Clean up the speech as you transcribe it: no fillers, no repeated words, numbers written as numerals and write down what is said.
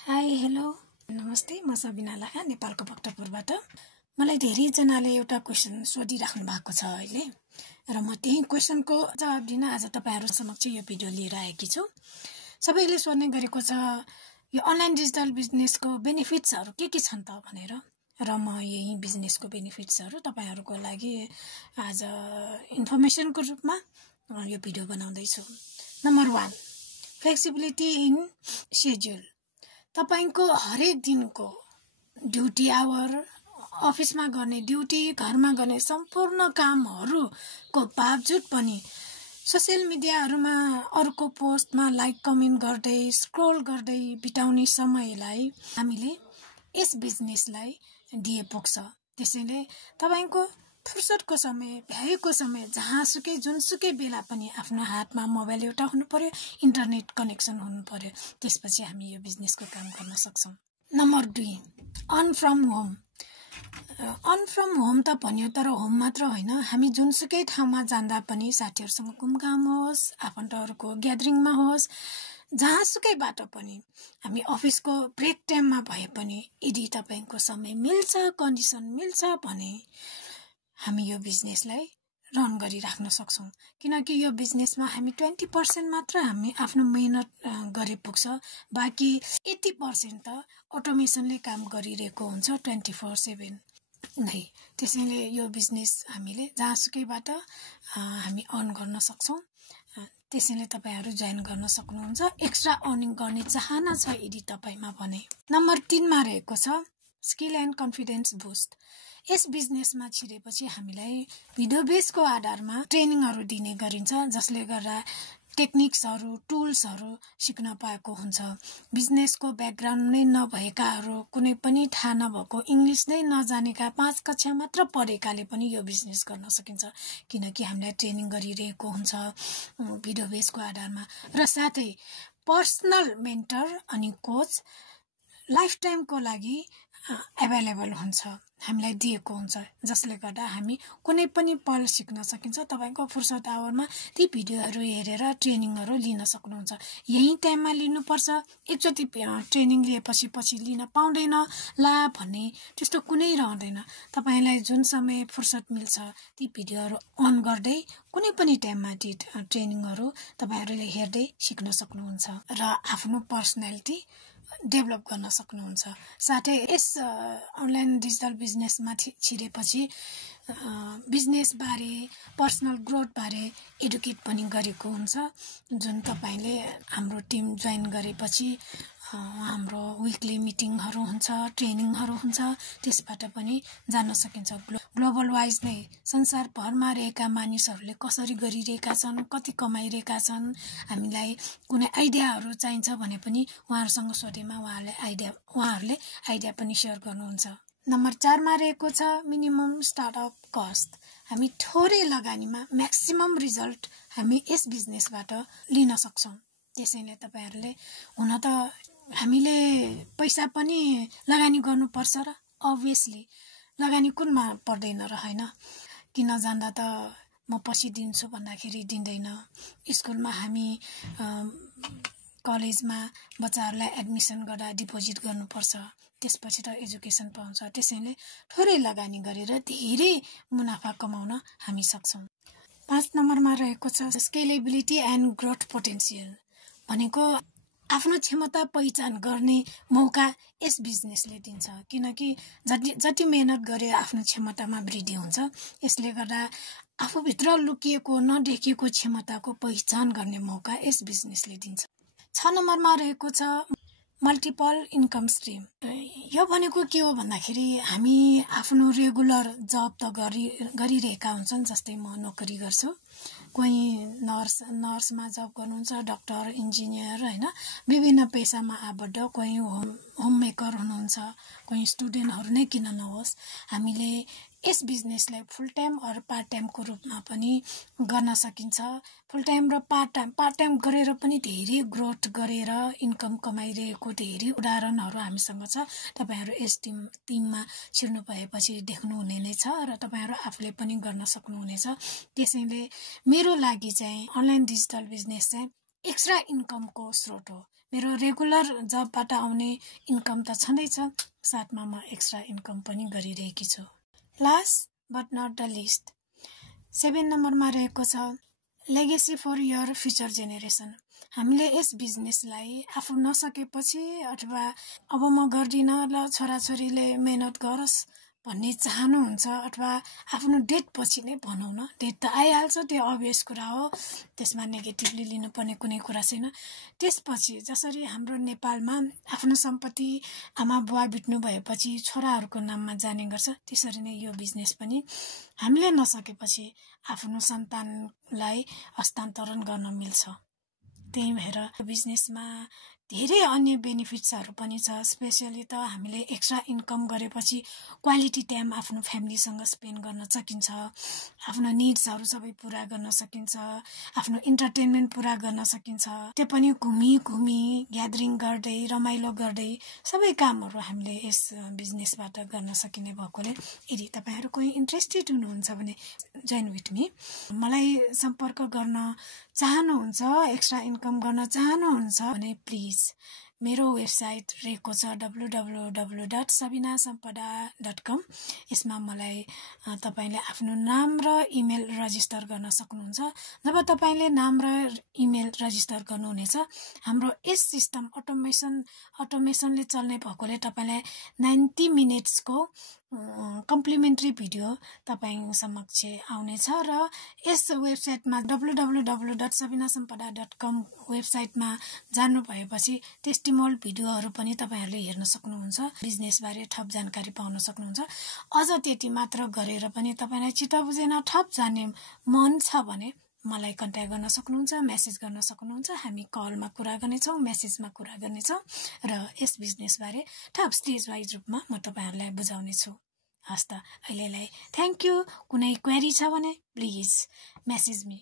Hi hello नमस्ते म सबिना लाखा नेपालको भक्तपुरबाट मलाई धेरै जनाले एउटा क्वेशन सोधिराख्नु भएको छ अहिले र म त्यही क्वेशनको जवाब दिन आज तपाईहरु समक्ष यो भिडियो लिएर आएकी छु। सबैले सोध्ने गरेको छ यो अनलाइन डिजिटल बिजनेसको बेनिफिट्सहरु के छन् त भनेर र म यही बिजनेसको बेनिफिट्सहरु तपाईहरुको लागि आज इन्फर्मेसनको रूपमा यो भिडियो बनाउँदै छु। Number 1 flexibility in schedule. तपाईको हरेक दिनको ड्युटी आवर अफिसमा गर्ने ड्युटी घरमा गर्ने सम्पूर्ण कामहरुको बावजुद पनि सोशल मिडियाहरुमा अरूको पोस्टमा लाइक कमेन्ट गर्दै स्क्रोल गर्दै बिताउने समयलाई हामीले यस बिजनेसलाई दिए पुग्छ। त्यसैले तपाईको फुर्सदको समय भ्याएको समय जहाँसुकै जुनसुकै बेला पनि आफ्नो हातमा मोबाइल एउटा हुनु पर्यो, इन्टरनेट कनेक्सन हुनु पर्यो, त्यसपछि हामी यो बिजनेसको काम गर्न सक्छौं। Number 2 earn from home. Earn from home त भन्यो तर होम मात्र हैन, हामी जुनसुकै ठाउँमा जाँदा पनि साथीहरुसँग घुमघाम होस्, आफन्तहरुको ग्यादरिङमा होस्, जहाँसुकैबाट पनि हामी अफिसको ब्रेक टाइममा भए पनि यदि तपाईको समय मिल्छ, कन्डिसन मिल्छ भने हामी यो बिजनेसलाई रन गरिराख्न सक्छौं। किनकि यो बिजनेसमा हामी 20% मात्र हामी आफ्नो मेहनत गरे पुग्छ, बाकी 80% त अटोमेसनले काम गरिरहेको हुन्छ 24/7 नै। त्यसैले यो बिजनेस हामीले जहाँसुकैबाट हामी अर्न गर्न सक्छौं। त्यसैले तपाईहरु जोइन गर्न सक्नुहुन्छ एक्स्ट्रा अर्निङ गर्ने चाहना छ यदि तपाईमा भने। नम्बर 3 मा रहेको छ स्किल एन्ड कन्फिडेन्स बुस्ट। यस बिजनेसमा छिरेपछि हामीलाई भिडियो बेसको आधारमा ट्रेनिङहरु दिने गरिन्छ, जसले गर्दा टेक्निक्सहरु टुल्सहरु सिक्न पाएको हुन्छ। बिजनेसको ब्याकग्राउन्ड नै नभएकाहरु, कुनै पनि थाहा नभएको, इंग्लिश नै नजानेका 5 कक्षा मात्र पढेकाले पनि यो बिजनेस गर्न सकिन्छ, किनकि हामीलाई ट्रेनिङ गरिरहेको हुन्छ भिडियो बेसको आधारमा। र साथै पर्सनल मेन्टर अनि कोच लाइफ टाइमको लागि अवेलेबल हुन्छ, हामीलाई दिएको हुन्छ, जसले गर्दा हामी कुनै पनि पल सिक्न सकिन्छ। तपाईको फुर्सद आवरमा ती भिडियोहरु हेरेर ट्रेनिङहरु लिन सक्नुहुन्छ। यही टाइममा लिनुपर्छ, एकचोटी ट्रेनिङ लिएपछि पछि लिन पाउँदैन ला भन्ने त्यस्तो कुनै रहँदैन। तपाईलाई जुन समय फुर्सद मिल्छ ती भिडियोहरु अन गर्दै कुनै पनि टाइममा ती ट्रेनिङहरु तपाईहरुले हेर्दै सिक्न सक्नुहुन्छ र आफ्नो पर्सनालिटी डेभलप गर्न सक्नुहुन्छ। साथै यस अनलाइन डिजिटल बिजनेसमा छिरेपछि बिजनेस बारे, पर्सनल ग्रोथ बारे एडुकेट पनि गरेको हुन्छ, जुन तपाईले हाम्रो टिम जोइन गरेपछि हाम्रो वीकली मिटिङहरु हुन्छ, ट्रेनिङहरु हुन्छ, त्यसबाट पनि जान्न सकिन्छ। ग्लोबल वाइज नै संसार भरमा रहेका मानिसहरुले कसरी गरिरहेका छन्, कति कमाइरहेका छन्, हामीलाई कुनै आइडियाहरु चाहिन्छ भने पनि उहाँहरुसँग सोधेमा उहाँहरुले आइडिया पनि शेयर गर्नुहुन्छ। नम्बर 4 मा रहेको छ मिनिमम स्टार्टअप कस्ट। हामी थोरै लगानीमा म्याक्सिमम रिजल्ट हामी यस बिजनेसबाट लिन सक्छौं। त्यसैले तपाईहरुले हुन त हामीले पैसा पनि लगानी गर्नुपर्छ र obviously लगानी कुनमा पर्दैन र हैन। किन जान्दा त म पछि दिन्छु भन्दाखेरि दिँदैन। स्कुलमा हामी कलेजमा बच्चाहरुलाई एडमिसन गर्दा डिपोजिट गर्नुपर्छ, त्यसपछि त एजुकेसन पाउँछ। त्यसैले थोरै लगानी गरेर धेरै मुनाफा कमाउन हामी सक्छौं। 5 नम्बरमा रहेको छ स्केलेबिलिटी एन्ड ग्रोथ पोटेन्शियल। भनेको आफ्नो क्षमता पहिचान गर्ने मौका यस बिजनेसले दिन्छ, किनकि जति मेहनत गरे आफ्नो क्षमतामा वृद्धि हुन्छ। यसले गर्दा आफू भित्र लुकिएको नदेखेको क्षमताको पहिचान गर्ने मौका यस बिजनेसले दिन्छ। 6 नम्बरमा रहेको छ मल्टिपल इन्कम स्ट्रिम। यो भनेको के हो भन्दाखेरि हामी आफ्नो रेगुलर जब त गरिरहेका हुन्छन्, जस्तै म नोकरी गर्छु, कोही नर्समा जब गर्नुहुन्छ, डाक्टर, इन्जिनियर हैन, विभिन्न पेशामा आबद्ध, कोही होम मेकर हुनुहुन्छ, कोही स्टुडेन्टहरु नै किन नहोस्, हामीले यस बिजनेसलाई फुल टाइम अर पार्ट टाइमको रूपमा पनि गर्न सकिन्छ। फुल टाइम र पार्ट टाइम गरेर पनि धेरै ग्रोथ गरेर इन्कम कमाइरहेको धेरै उदाहरणहरु हामीसँग छ। तपाईहरु यस टिममा छिर्नु भएपछि देख्नु हुने नै छ र तपाईहरु आफूले पनि गर्न सक्नुहुनेछ। त्यसैले मेरो लागि चाहिँ अनलाइन डिजिटल बिजनेस चाहिँ एक्स्ट्रा इन्कमको स्रोत हो। मेरो रेगुलर जबबाट आउने इन्कम त छँदैछ, साथमा म एक्स्ट्रा इन्कम पनि गरिरहेकी छु। Last but not the least 7 नम्बरमा रहेको छ legacy for your future generation. हामीले यस बिजनेसलाई आफू नसकेपछि अथवा अब म गर्दिनँ ल छोराछोरीले मेहनत गरोस् भन्ने चाहनुहुन्छ, अथवा आफ्नो डेट पछि नै भनौँ न, डेट त आइहाल्छ, त्यो अभियस कुरा हो, त्यसमा नेगेटिभली लिनुपर्ने कुनै कुरा छैन। त्यसपछि जसरी हाम्रो नेपालमा आफ्नो सम्पत्ति आमा बुवा बित्नु भएपछि छोराहरूको नाममा जाने गर्छ, त्यसरी नै यो बिजनेस पनि हामीले नसकेपछि आफ्नो सन्तानलाई हस्तान्तरण गर्न मिल्छ। त्यही भएर बिजनेसमा धेरै अन्य बेनिफिट्सहरू पनि छ। स्पेसली त हामीले एक्स्ट्रा इन्कम गरेपछि क्वालिटी टाइम आफ्नो फ्यामिलीसँग स्पेन्ड गर्न सकिन्छ, आफ्नो निड्सहरू सबै पुरा गर्न सकिन्छ, आफ्नो इन्टरटेनमेन्ट पुरा गर्न सकिन्छ। त्यो पनि घुमी ग्यादरिङ गर्दै रमाइलो गर्दै सबै कामहरू हामीले यस बिजनेसबाट गर्न सकिने भएकोले यदि तपाईँहरू कोही इन्ट्रेस्टेड हुनुहुन्छ भने जोइन विथ मी। मलाई सम्पर्क गर्न चाहनुहुन्छ, एक्स्ट्रा इन्कम गर्न चाहनुहुन्छ भने प्लिज मेरो वेबसाइट रहेको छ www.sabinasampada.com। यसमा मलाई तपाईँले आफ्नो नाम र इमेल रजिस्टर गर्न सक्नुहुन्छ। जब तपाईँले नाम र इमेल रजिस्टर गर्नुहुनेछ, हाम्रो यस सिस्टम अटोमेसनले चल्ने भएकोले तपाईँलाई 90 मिनट्सको कम्प्लिमेन्ट्री भिडियो तपाईँ समक्ष आउनेछ र यस वेबसाइटमा www.sabinasampada.com वेबसाइटमा जानु भएपछि टेस्टिमोल भिडियोहरू पनि तपाईँहरूले हेर्न सक्नुहुन्छ, बिजनेसबारे थप जानकारी पाउन सक्नुहुन्छ। अझ त्यति मात्र गरेर पनि तपाईँलाई चित्त बुझेन, थप जान्ने मन छ भने मलाई कन्ट्याक्ट गर्न सक्नुहुन्छ, मेसेज गर्न सक्नुहुन्छ। हामी कलमा कुरा गर्नेछौँ, मेसेजमा कुरा गर्नेछौँ र यस बिजनेसबारे थप स्टेज वाइज रूपमा म तपाईँहरूलाई बुझाउनेछु। हस् त, अहिलेलाई थ्याङ्क यू। कुनै क्वेरी छ भने प्लिज मेसेज मी।